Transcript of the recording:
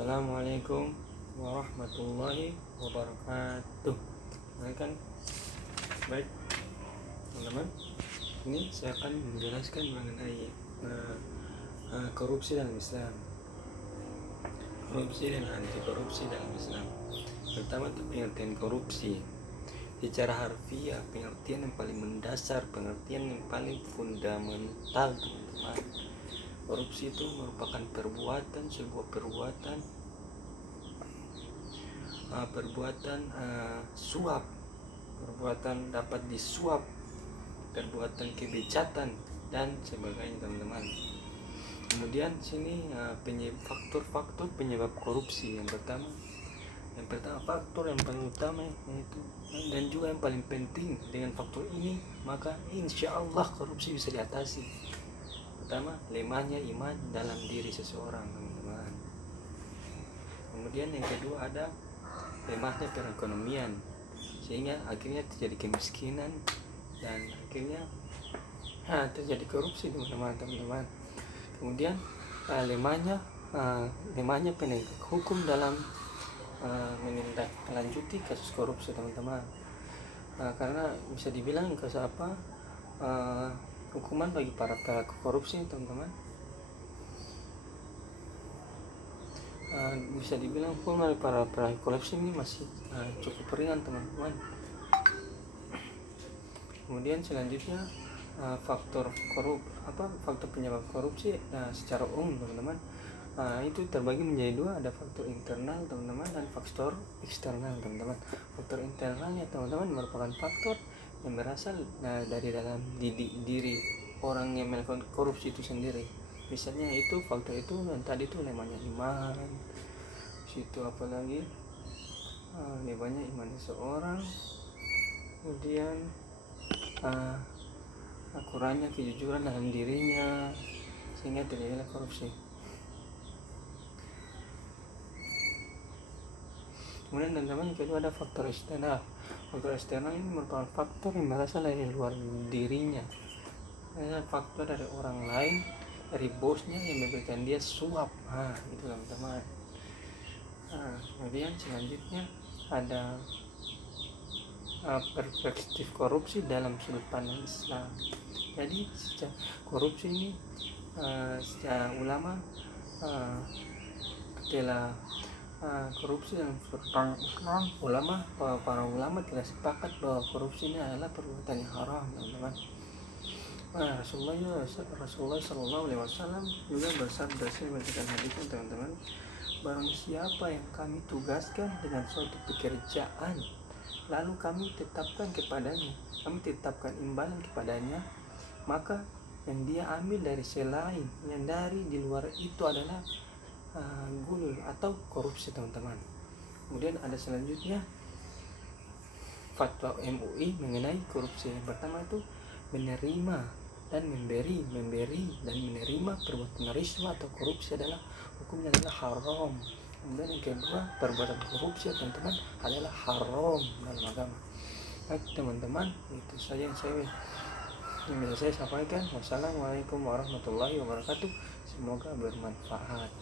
Assalamualaikum warahmatullahi wabarakatuh. Baik teman-teman, ini saya akan menjelaskan mengenai korupsi dalam Islam. Korupsi dan anti korupsi dalam Islam. Pertama itu pengertian korupsi. Secara harfiah, pengertian yang paling mendasar, pengertian yang paling fundamental, teman-teman. Korupsi itu merupakan sebuah perbuatan suap, perbuatan dapat disuap, perbuatan kebejatan dan sebagainya, teman-teman. Kemudian sini faktor-faktor penyebab korupsi. Yang pertama faktor yang paling utama yaitu, dan juga yang paling penting, dengan faktor ini maka insya Allah korupsi bisa diatasi. Pertama, lemahnya iman dalam diri seseorang, teman-teman. Kemudian yang kedua ada lemahnya perekonomian, sehingga akhirnya terjadi kemiskinan dan akhirnya terjadi korupsi, teman-teman. Kemudian lemahnya penegak hukum dalam menindaklanjuti kasus korupsi, teman-teman. Karena bisa dibilang hukuman bagi para pelaku korupsi, teman-teman, bisa dibilang hukuman bagi para pelaku korupsi ini masih cukup ringan, teman-teman. Kemudian selanjutnya faktor penyebab korupsi secara umum, teman-teman, itu terbagi menjadi dua. Ada faktor internal, teman-teman, dan faktor eksternal, teman-teman. Faktor internalnya, teman-teman, merupakan faktor yang berasal dari dalam diri orang yang melakukan korupsi itu sendiri. Misalnya itu faktor itu yang tadi itu namanya iman, situ apalagi lemahnya iman seseorang, kemudian kurangnya kejujuran dalam dirinya sehingga terjadilah korupsi. Kemudian, teman-teman, kedua ada faktor eksternal. Faktor eksternal ini merupakan faktor yang berasal dari luar dirinya. Ada faktor dari orang lain, dari bosnya yang memberikan dia suap. Itu, teman-teman. Kemudian selanjutnya ada perspektif korupsi dalam sudut pandang Islam. Jadi korupsi ini secara ulama telah korupsi dalam sudut pandang Islam, para ulama telah sepakat bahwa korupsi ini adalah perbuatan yang haram, teman-teman. Rasulullah Shallallahu Alaihi Wasallam juga bersabda, saya bacakan hadisnya, teman-teman. Barang siapa yang kami tugaskan dengan suatu pekerjaan, lalu kami tetapkan imbalan kepadanya, maka yang dia ambil dari selain yang dari di luar itu adalah gulul atau korupsi, teman-teman. Kemudian ada selanjutnya fatwa MUI mengenai korupsi. Yang pertama itu menerima dan memberi dan menerima perbuatan riswah atau korupsi adalah hukumnya adalah haram. Kemudian yang kedua, perbuatan korupsi, teman-teman, adalah haram dalam agama. Baik, teman-teman, itu saja yang bisa saya sampaikan. Wassalamualaikum warahmatullahi wabarakatuh. Semoga bermanfaat.